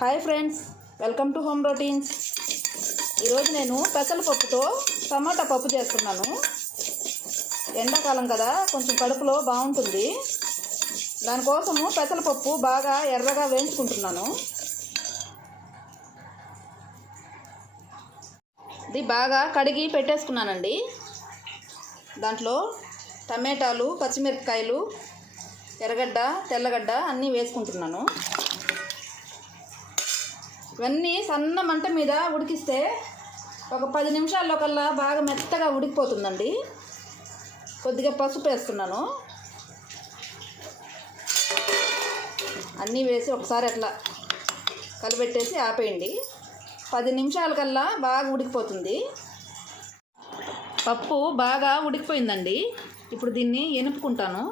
Hi friends, welcome to home routines. ఈరోజు నేను పెసరపప్పుతో టమాటా పప్పు చేస్తున్నాను. ఎండాకాలం కదా, కొంచెం కడుపులో బాగుంటుంది. దానికోసము పెసరపప్పు బాగా ఎర్రగా వేయించుకుంటున్నాను. ఇది బాగా కడిగి పెట్టేసుకున్నానండి. దాంట్లో టమాటాలు, పచ్చిమిరపకాయలు, ఎర్రగడ్డ, తెల్లగడ్డ అన్నీ వేసుకుంటున్నాను. ఇవన్నీ సన్న మంట మీద ఉడికిస్తే ఒక 10 నిమిషాల్లో కల్లా బాగా మెత్తగా ఉడికిపోతుందండి. కొద్దిగా పసుపు వేస్తున్నాను. అన్నీ వేసి ఒకసారి అట్లా కలిపెట్టేసి ఆపేయండి. 10 నిమిషాల కల్లా బాగా ఉడికిపోతుంది. పప్పు బాగా ఉడికిపోయిందండి. ఇప్పుడు దీన్ని ఎనుపుకుంటాను.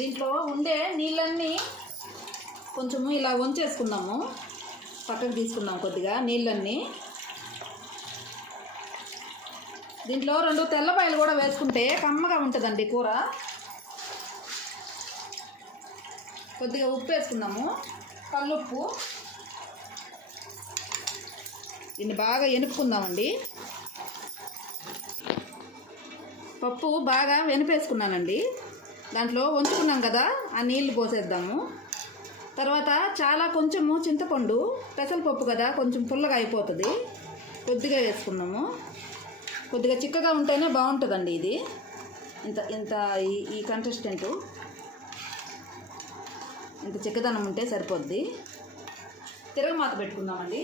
దీంట్లో ఉండే నీళ్ళన్నీ కొంచెము ఇలా వంచేసుకుందాము. పక్కకు తీసుకుందాం కొద్దిగా నీళ్ళన్నీ. దీంట్లో 2 తెల్లపాయలు కూడా వేసుకుంటే కమ్మగా ఉంటుందండి కూర. కొద్దిగా ఉప్పు వేసుకుందాము, కల్లుప్పు. దీన్ని బాగా ఎనుపుకుందామండి. పప్పు బాగా వెనిపేసుకున్నానండి. దాంట్లో వంచుకున్నాం కదా, ఆ నీళ్లు పోసేద్దాము. తర్వాత కొంచెము చింతపండు, పెసరపప్పు కదా కొంచెం పుల్లగా అయిపోతుంది, కొద్దిగా వేసుకున్నాము. కొద్దిగా చిక్కగా ఉంటేనే బాగుంటుందండి ఇది. ఇంత ఈ కంటెస్టెంటు ఇంత చిక్కదనం ఉంటే సరిపోద్ది. తిరగమాత పెట్టుకుందామండి.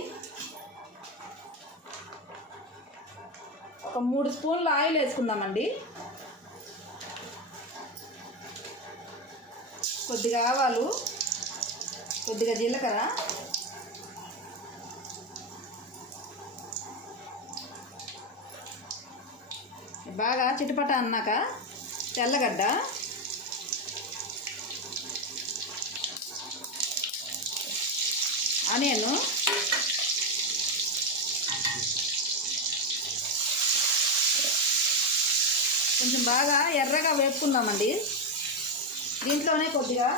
ఒక 3 స్పూన్ల ఆయిల్ వేసుకుందామండి. కొద్దిగా ఆవాలు, కొద్దిగా జీలకర్ర, బాగా చిటపట అన్నాక తెల్లగడ్డ, ఆనియన్, కొంచెం బాగా ఎర్రగా వేపుకుందామండి. దీంట్లోనే కొద్దిగా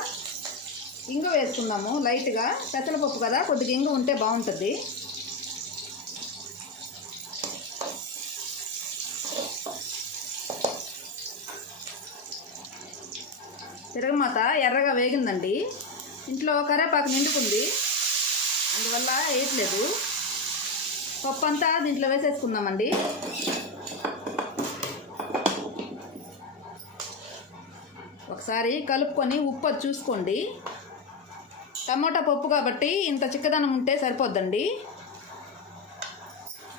ఇంగు వేసుకుందాము లైట్గా. పెసరపప్పు కదా, కొద్దిగా ఇంగు ఉంటే బాగుంటుంది. తిరగమాత ఎర్రగా వేగిందండి. ఇంట్లో కరివేపాకు నిండుకుంది, అందువల్ల వేయట్లేదు. పప్పు అంతా దీంట్లో వేసేసుకుందామండి. ఒకసారి కలుపుకొని ఉప్పు చూసుకోండి. టమాటా పప్పు కాబట్టి ఇంత చిక్కదనం ఉంటే సరిపోద్దండి.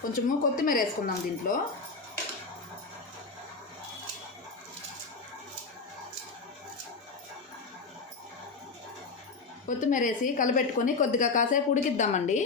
కొంచెము కొత్తిమీర వేసుకుందాం దీంట్లో. కొత్తిమీర వేసి కలిపెట్టుకొని కొద్దిగా కాసేపు ఉడికిద్దామండి.